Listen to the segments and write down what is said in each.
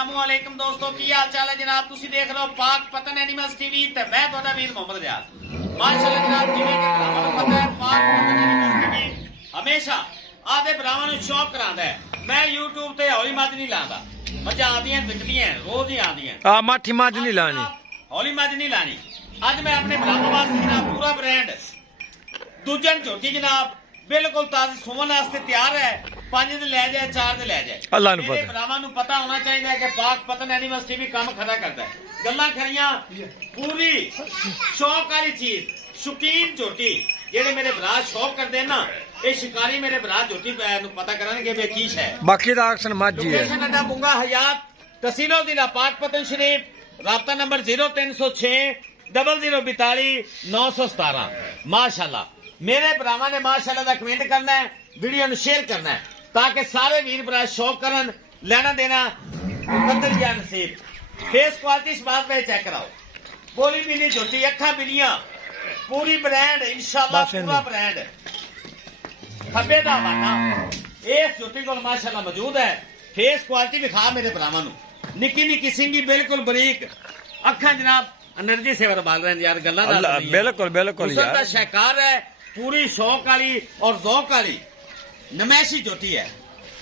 अस्सलामुअलैकुम दोस्तों, की हाल चाल है जनाब। तुसी देख रहे हो पाक पतन एनिमल्स टीवी ते मैं तुहाडा वीर मोहम्मद रियाज। माशाअल्लाह जनाब, जिवें कि भरावां नूं पता है पाक पतन एनिमल्स टीवी हमेशा आदे भरावां नूं शौक करांदा है। मैं YouTube ते हौली मੱਝ नहीं लांदा, मੱਝਾਂ आंदियां विकदियां रोज ही आंदियां। माठी मੱਝ नहीं लानी, हौली मੱਝ नहीं लानी। अज मैं अपने भरावां वास्ते जनाब पूरा ब्रांड दूजन झोटी जनाब बिल्कुल ताजी सुमन वास्ते तैयार है। 5 दिन ले जाए, 4 दिन ले जाए, अल्लाह नूं मेरे भरावां नूं पता होना चाहिए कि पाक पतन एनिमल्स टीवी काम खड़ा करता है। गल्लां खरियां पूरी शौक वाली चीज शौकीन झोटी जेडे मेरे भरा शौक करते हैं ना, ये शिकारी मेरे भरा झोटी नूं पता करनगे वे की है। बाकी दा अक्सर मੱਝ ही है। लोकेशन अड्डा बुंगा हयात तहसीलो जिला पाक पतन शरीफ। राब्ता नंबर 0306 0042 917। माशाल्लाह मेरे भरावां ने माशाल्लाह दा कमेंट करना है, वीडियो नूं शेयर करना है ताकि सारे वीर भरा शौक करन। लेना देना कदर या नसीब। फेस क्वालिटी शबाज पे चेक कराओ। बोली बिली झोटी, अखा बिलियां, पूरी ब्रांड इंशाल्लाह पूरा ब्रांड। खब्बे दा वाना इस झोटी को माशाल्लाह मौजूद है। फेस क्वालिटी दिखा मेरे भरावां नूं, निक्की निक्की सिंगी बिल्कुल बरीक अखा जनाब एनर्जी से बाल रहे हैं यार। गल्लां बिल्कुल बिल्कुल यार शहकार है, पूरी शौक वाली और ज़ौक वाली नमैशी झोटी है।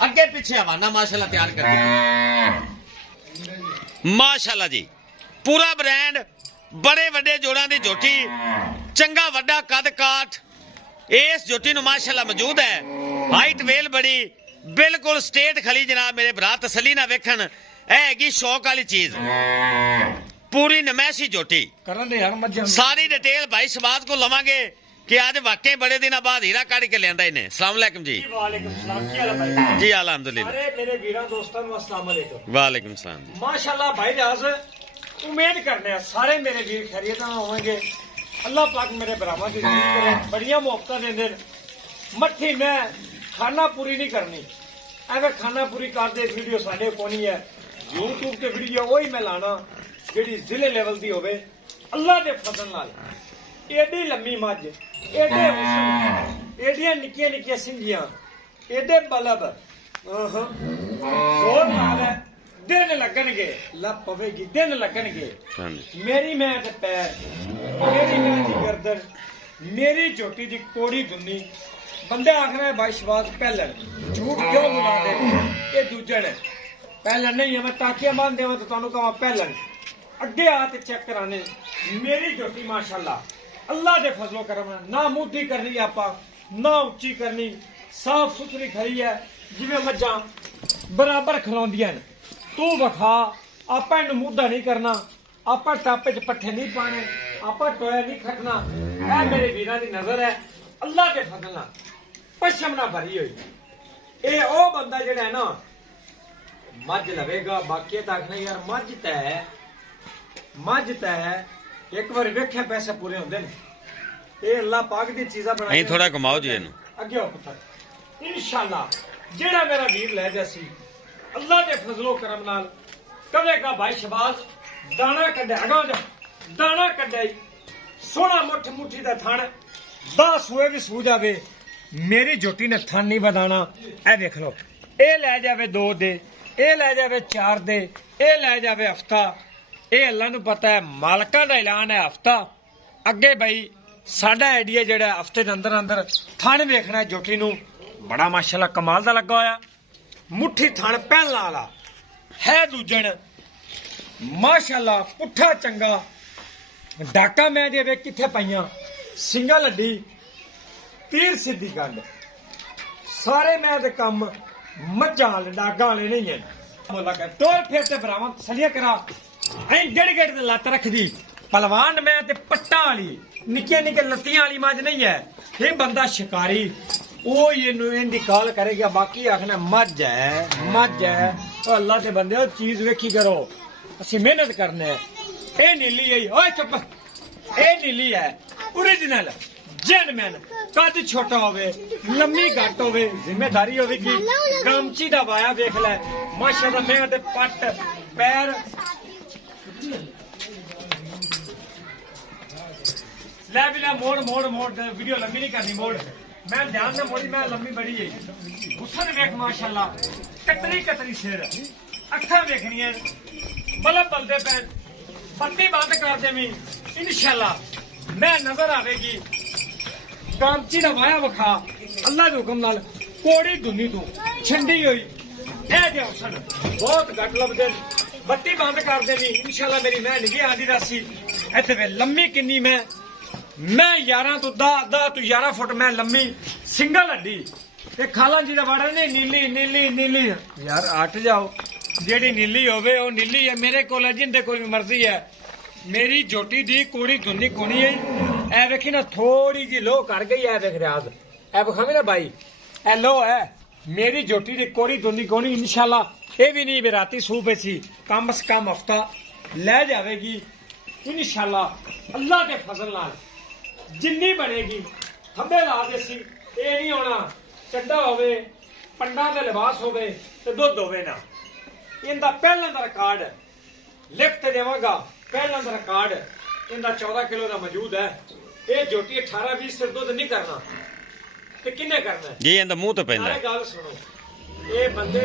अगे पीछे हवाना माशाल्लाह तैयार कर माशाल्लाह जी पूरा ब्रांड। बड़े वड्डे जोड़ां दी झोटी, चंगा वड्डा कद काठ इस झोटी नूं माशाल्लाह मौजूद है। हाइट वेल बड़ी बिल्कुल स्टेट खली जनाब मेरे भरा तसली ना वेखण। ऐ हैगी शौक वाली चीज, पूरी नमैशी झोटी। सारी डिटेल भाई शबाज को लवांगे कि आज वाकई बड़े दिन बाद हीरा काढ़ के लियांदा इन्हें। अस्सलाम वालेकुम जी। वालेकुम सलाम। की हाल है भाई जी अल्हम्दुलिल्लाह। अरे मेरे वीरा दोस्तों को अस्सलाम वालेकुम। वालेकुम सलाम। माशाल्लाह भाई रियाज उम्मीद करने हैं सारे मेरे वीर खैरियत होंगे। अल्लाह पाक मेरे भरावां दी जिंदगी करे बड़ियां मुहब्बतां देंदे। मट्ठी मैं खाना पूरी नहीं करनी, एवं खाना पूरी कर दे वीडियो साडे कोल नहीं है। YouTube ते वीडियो वही मैं लाना जेड़ी जिले लेवल दी होवे। अल्लाह दे फजल नाल एडी लम्मी मੱਝ, एडे हुस्न, एडियां निक्कियां निक्कियां सिंगियां, एडे बलब जोर नाल है। दिन लगणगे लप पवेगी, दिन लगणगे। मेरी मैं ते पैर, मेरी मैं दी गर्दन, मेरी झोटी दी कोड़ी दुन्नी। बंदे आखना है भाई शबाज पहलन, झूठ क्यों बुलाते ये दूजन है। पहलन नहीं है, मैं ताकिया मान देवा तो तुहानू कहां पहलन। अगे आ ते चेक कराने मेरी झोटी माशाल्लाह अल्लाह दे फजलो करम ना मुद्दी करनी आपा ना उच्ची करनी, साफ सुथरी खड़ी है जिवें मੱਝਾਂ बराबर खलोंदियां ने। तू वखा आपा इन्हू मुद्दा नहीं करना, आपा टापे च पट्ठे नहीं पाने, आपा टोया नहीं खटना। ऐ मेरे वीरां दी नजर है अल्लाह दे फजल नाल पशम ना भरी हुई। ए ओ बंदा जेड़ा है ना मੱਝ लवेगा, बाकी तक नहीं यार मੱਝ तै एक बार वेख्या पैसे पूरे होंदे ने। ये अल्लाह पाक दी चीज़ां बनाई थोड़ा घुमाओ जी इन्हू अगे आओ पुत्र। इंशाअल्लाह जेड़ा मेरा वीर लै जासी अल्लाह दे फजलो करम नाल कवेगा भाई शबाज दाना कड्ढा दाना कड्ढा सोना मुठ मुठी दा थण 10 हुए भी सू जावे। मेरी झोटी ने थण नहीं बदाना। ए देख लो, ए लै जावे 2 दे, ए लै जावे 4 दे, ए लै जावे हफ्ता। ये अल्लाह नूं पता है, मालका दा ऐलान है हफ्ता। अगे भाई साडा आइडिया जेड़ा हफ्ते दे अंदर अंदर थण वेखना झोटी नूं बड़ा माशाल्लाह कमाल दा लगा होया। मुट्ठी थण पहलना वाला है दूजन माशाल्लाह पुट्ठा चंगा डाका मैं देवे किथे पाइयां सिंगा लड्डी तीर सीधी गल। सारे मैं दे कम मੱਝਾਂ वाले डागा वाले नहीं है। मोला कर टोर फिर ते भरावां सलिया करा ऐ गेड़ गेड़ ते लत रखदी पहलवान मैं ते पट्टा वाली निक्कियां निक्कियां लत्तियां वाली मੱਝ नहीं है। ये बंदा शिकारी ओ ये इनदी कॉल करेगा, बाकी आखना मੱਝ है तो अल्लाह के बंदे चीज वेखी करो, असि मेहनत करने। ए नीली है ओए चुप, ए नीली है ओरिजिनल जेंटलमैन। कद छोटा होवे, लम्मी घट होवे, जिम्मेदारी होवेगी। गमची दा वाया देख ले माशाल्लाह। मैं ते पट पैर ले भी ले मोड़ वीडियो लंबी नहीं करनी मोड़। मैं ध्यान से मोड़ी, मैं लंबी बड़ी है। हुसन वेख माशाल्लाह, कतरी कतरी सिर ਅੱਖਾਂ ਵੇਖਣੀਆਂ ਬਲਬ ਬਲਦੇ ਪੈਣ ਬੱਤੀ ਬੰਦ ਕਰ ਦੇਵੀਂ ਇਨਸ਼ਾਅੱਲਾ ਮੈਂ ਨਜ਼ਰ ਆਵੇਗੀ ਕਾਂਚੀ ਦਾ ਵਾਇਆ ਵਿਖਾ ਅੱਲਾ ਦੇ ਹੁਕਮ ਨਾਲ ਕੋੜੀ ਦੁਨੀ ਤੋਂ ਛੰਡੀ ਹੋਈ ਇਹ ਜੇ ਹੁਸਨ ਬਹੁਤ ਘੱਟ ਲੱਭਦੇ ਨੇ। ਬੱਤੀ ਬੰਦ ਕਰ ਦੇਵੀਂ ਇਨਸ਼ਾਅੱਲਾ ਮੇਰੀ ਮੈਂ ਨਿਗੇ ਆਂਦੀ ਰਾਸੀ ਇੱਥੇ ਵੇ ਲੰਮੀ ਕਿੰਨੀ ਮੈਂ 11 ਤੋਂ 10 ਤੋਂ 11 ਫੁੱਟ ਮੈਂ ਲੰਮੀ ਸਿੰਗਲ ਹੱਡੀ ਤੇ ਖਾਲਾਂ ਜੀ ਦਾ ਵਾੜਾ ਨੇ ਨੀਲੀ ਯਾਰ ਅੱਟ ਜਾਓ ਜਿਹੜੀ ਨੀਲੀ ਹੋਵੇ ਉਹ ਨੀਲੀ ਹੈ ਮੇਰੇ ਕੋਲ ਹੈ ਜਿੰਦੇ ਕੋਲ ਵੀ ਮਰਜ਼ੀ ਹੈ ਮੇਰੀ ਝੋਟੀ ਦੀ ਕੋੜੀ ਧੁੰਨੀ ਕੋਣੀ ਹੈ ਐ ਵੇਖੀ ਨਾ ਥੋੜੀ ਜੀ ਲੋ ਕਰ ਗਈ ਐ ਵੇਖ ਰਿਆਜ਼ ਐ ਵਿਖਾਵੇਂ ਨਾ ਬਾਈ ਐ ਲੋ ਹੈ ਮੇਰੀ ਝੋਟੀ ਦੀ ਕੋੜੀ ਧੁੰਨੀ ਕੋਣੀ ਇਨਸ਼ਾਅੱਲਾ ਇਹ ਵੀ ਨਹੀਂ ਵੀ ਰਾਤੀ ਸੂਬੇ ਸੀ ਕਮ ਸ ਕਮ ਹਫਤਾ ਲੈ ਜਾਵੇਗੀ ਇਨਸ਼ਾਅੱਲਾ ਅੱਲਾ ਦੇ ਫਜ਼ਲ ਨਾਲ ਜਿੰਨੀ ਬਣੇਗੀ ਥੰਬੇ ਲਾ ਦੇ ਸੀ ਇਹ ਨਹੀਂ ਹੋਣਾ ਚੱਡਾ ਹੋਵੇ ਪੰਡਾਂ ਦਾ ਲਿਬਾਸ ਹੋਵੇ ਤੇ ਦੁੱਧ ਹੋਵੇ ਨਾ ਇਹਦਾ ਪਹਿਲਾਂ ਦਾ ਰਿਕਾਰਡ ਲਿਖ ਤੇ ਦੇਵਾਂਗਾ ਪਹਿਲਾਂ ਦਾ ਰਿਕਾਰਡ ਇਹਦਾ 14 ਕਿਲੋ ਦਾ ਮੌਜੂਦ ਹੈ ਇਹ ਝੋਟੀ 18-20 ਸਿਰ ਦੁੱਧ ਨਹੀਂ ਕਰਨਾ ਤੇ ਕਿੰਨੇ ਕਰਨਾ ਜੀ ਇਹਦਾ ਮੂੰਹ ਤੇ ਪੈਂਦਾ ਨਾਲੇ ਗੱਲ ਸੁਣੋ ਇਹ ਬੰਦੇ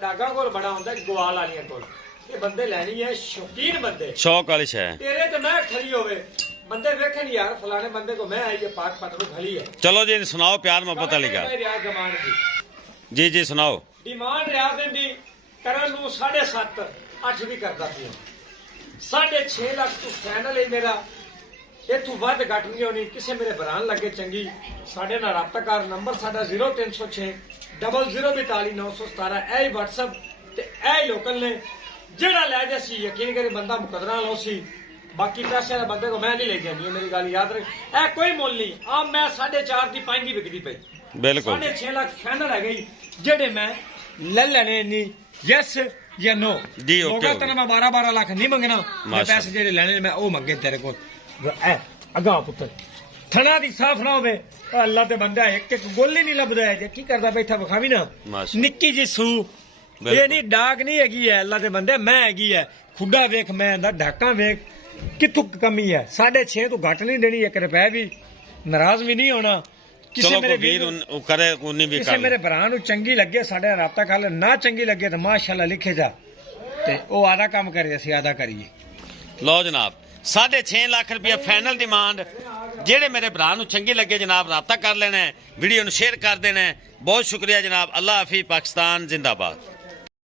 ਡਾਗਾ ਕੋਲ ਬੜਾ ਹੁੰਦਾ ਗਵਾਲ ਵਾਲੀਆਂ ਕੋਲ ਇਹ ਬੰਦੇ ਲੈਣੀ ਹੈ ਸ਼ੌਕੀਨ ਬੰਦੇ ਸ਼ੌਕ ਵਾਲੀ ਸ਼ੈ ਤੇਰੇ ਤੇ ਮੈਂ ਖੜੀ ਹੋਵੇ ਬੰਦੇ ਵੇਖਣ ਯਾਰ ਫਲਾਣੇ ਬੰਦੇ को मैं आई है पाक पतलू खली है ਚਲੋ ਜੀ ਸੁਣਾਓ ਪਿਆਰ ਮੁਹੱਬਤ ਵਾਲੀ ਗੱਲ रियाज डिमांड दी ਜੀ ਜੀ ਸੁਣਾਓ डिमांड रियाज दी ਕਰਨ ਨੂੰ 7.5 8 ਵੀ ਕਰਦਾ ਪਿਆ 6.5 ਲੱਖ ਤੋਂ ਫਾਈਨਲ ਹੈ ਮੇਰਾ ਇਥੋਂ ਵੱਧ ਘੱਟ ਨਹੀਂ ਹੋਣੀ ਕਿਸੇ ਮੇਰੇ ਬਰਾਨ ਲੱਗੇ ਚੰਗੀ ਸਾਡੇ ਨਾਲ ਰਾਬਤਾ ਕਰ ਨੰਬਰ ਸਾਡਾ 0306 0042917 ਇਹ ਹੀ WhatsApp ਤੇ ਇਹ ਹੀ ਲੋਕਲ ਨੇ ਜਿਹੜਾ ਲੈ ਜਾ ਸੀ ਯਕੀਨ ਕਰੇ ਬੰਦਾ ਮੁਕਦਰਾ ਲਓ ਸੀ ਬਾਕੀ ਪੈਸੇ ਵਾਲੇ ਬੰਦੇ ਕੋ ਮੈਂ ਨਹੀਂ ਲੈ ਜਾਂਦੀ ਮੇਰੀ ਗੱਲ ਯਾਦ ਰੱਖ ਇਹ ਕੋਈ ਮੁੱਲ ਨਹੀਂ ਆ ਮੈਂ 4.5 ਦੀ 5 ਦੀ ਵਿਕਦੀ ਪਈ ਬਿਲਕੁਲ 6.5 ਲੱਖ ਫਾਈਨਲ ਹੈ ਗਈ ਜਿਹੜੇ ਮੈਂ ਲੈ ਲੈਣੇ ਨਹੀਂ ਯੈਸ ਜਾਂ ਨੋ ਜੀ, ਓਕੇ, ਲੋਕਾਂ ਤਾਂ ਮੈਂ 12 ਲੱਖ ਨਹੀਂ ਮੰਗਣਾ ਮੈਂ ਮਾਸ਼ਾ ਪੈਸੇ ਜਿਹੜੇ ਲੈਣੇ ਨੇ ਮੈਂ ਉਹ ਮੰਗੇ ਤੇਰੇ ਕੋਲ ਐ ਅਗਾ ਪੁੱਤਰ ਥਣਾ ਦੀ ਸਾਫ ਨਾ ਹੋਵੇ ਅੱਲਾ ਤੇ ਬੰਦਾ ਇੱਕ ਗੋਲ ਹੀ ਨਹੀਂ ਲੱਭਦਾ ਹੈ ਜੇ ਕੀ ਕਰਦਾ ਬੈਠਾ ਵਿਖਾਵੀ ਨਾ ਮਾਸ਼ਾ ਨਿੱਕੀ ਜੀ ਸੂ ਇਹ ਨਹੀਂ ਡਾਕ ਨਹੀਂ ਹੈਗੀ ਹੈ ਅੱਲਾ ਦੇ ਬੰਦੇ ਮੈਂ ਹੈਗੀ ਹੈ ਖੁੱਡਾ ਵੇਖ ਮੈਂ ਦਾ ਢਾਕਾਂ ਵੇਖ ਕਿੱਥੋਂ ਕਮੀ ਹੈ 6.5 ਤੋਂ ਘੱਟ ਨਹੀਂ ਦੇਣੀ 1 ਰੁਪਏ ਵੀ ਨਾਰਾਜ਼ ਵੀ ਨਹੀਂ ਹੋਣਾ ਚਲੋ ਕੋਈ ਵੀਰ ਉਹ ਕਰੇ ਉਨੀ ਵੀ ਕਿਸੇ ਕਰ ਮੇਰੇ ਭਰਾ ਨੂੰ ਚੰਗੀ ਲੱਗੇ ਸਾਡੇ ਰਾਬਤਾ ਕਰ ਲੈ ਨਾ ਚੰਗੀ ਲੱਗੇ ਤਾਂ ਮਾਸ਼ਾਅੱਲਾ ਲਿਖੇ ਜਾ ਤੇ ਉਹ ਆਦਾ ਕੰਮ ਕਰੇ ਅਸੀਂ ਆਦਾ ਕਰੀਏ ਲਓ ਜਨਾਬ 6.5 ਲੱਖ ਰੁਪਇਆ ਫਾਈਨਲ ਡਿਮਾਂਡ ਜਿਹੜੇ ਮੇਰੇ ਭਰਾ ਨੂੰ ਚੰਗੀ ਲੱਗੇ ਜਨਾਬ ਰਾਬਤਾ ਕਰ ਲੈਣਾ ਵੀਡੀਓ ਨੂੰ ਸ਼ੇਅਰ ਕਰ ਦੇਣਾ ਬਹੁਤ ਸ਼ੁਕਰੀਆ ਜਨਾਬ ਅੱਲਾ ਹਾਫਿਜ਼ ਪਾਕਿਸਤਾਨ ਜ਼ਿੰਦਾਬਾਦ